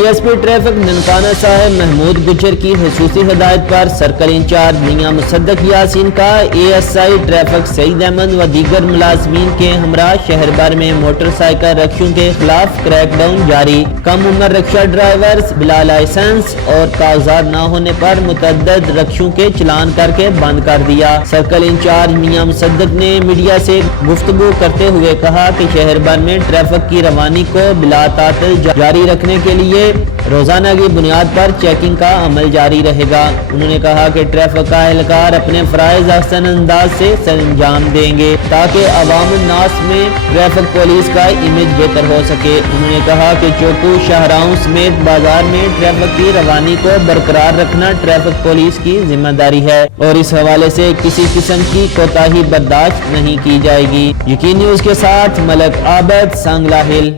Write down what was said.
DSP traffic Nankana साहब महमूद गुजर की खसूसी हिदायत पर सर्कल इंचार्ज मियां मुसद्दक यासीन का ASI ट्रैफिक सईद अहमद व दीगर मुलाजमीन के हमरा शहर भर में मोटरसाइकिल रक्षों के खिलाफ क्रैकडाउन जारी। कम उम्र रिक्शा ड्राइवर्स बिला लाइसेंस और कागजात न होने पर मुतअद्दिद रक्षों के चलान करके बंद कर दिया। सर्कल इंचार्ज मियां मुसद्दक ने मीडिया से गुफ्तगू करते हुए कहा कि शहर भर में ट्रैफिक की रवानी को बिला तातिल जारी रखने के लिए रोजाना की बुनियाद पर चेकिंग का अमल जारी रहेगा। उन्होंने कहा कि ट्रैफिक का एहलकार अपने फराइज अहसन अंदाज से अंजाम देंगे ताकि अवाम नास में ट्रैफिक पुलिस का इमेज बेहतर हो सके। उन्होंने कहा कि चौकू शाहराहों समेत बाजार में ट्रैफिक की रवानी को बरकरार रखना ट्रैफिक पुलिस की जिम्मेदारी है और इस हवाले से किसी किस्म की कोताही बर्दाश्त नहीं की जाएगी। यकीन न्यूज के साथ मलक आबद सांगला हिल।